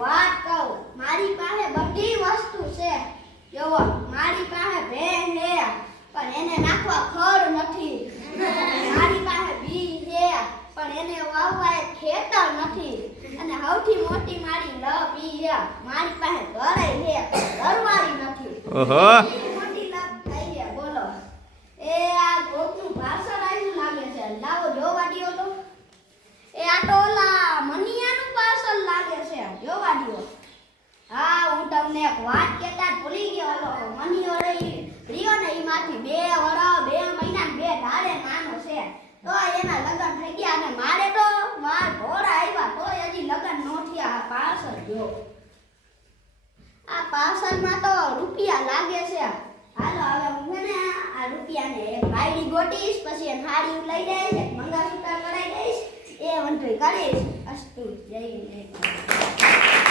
વાત કહું, મારી પાસે બધી વસ્તુ છે. જોવો, મારી પાસે ભેણ છે પણ એને નાખવા ખડ નથી. મારી પાસે બી છે પણ એને વાવવા એક ખેતર નથી. અને સૌથી મોટી મારી લપ ઈ છે, મારી પાસે ઘરે છે ઘરવાળી નથી. ઓહો, મોટી લપ થઈ છે. બોલો, એ આ ગોપનું પાર્સલ આવ્યું લાગે છે. લાવો જોવા દ્યો તો. એ આ તો ઓલા મનિયાનું પાર્સલ લાગે છે. જોવા દ્યો. હા, હું તમને એક વાત કહેતા જ ભૂલી ગયો. ઓલો મનિયો રહ્યો ને એમાંથી 2 વર્ષ 2 મહિના 2 ધારે નાનો છે. તો એના લગ્ન થઈ ગયા અને મારે તો માર ઘોડા આવ્યા તો હજી લગ્ન નો થયા. આ પાર્સલ જો, આ પાર્સલમાં તો રૂપિયા લાગે છે. હાલો હવે હું ને આ રૂપિયાને એક ગાડી ગોતીશ, પછી એક હાડી લઈ જઈશ, એક મંગળસૂત્ર કરાવી દઈશ, એ વંટરી કરીશ. અસ્તુ જય જય.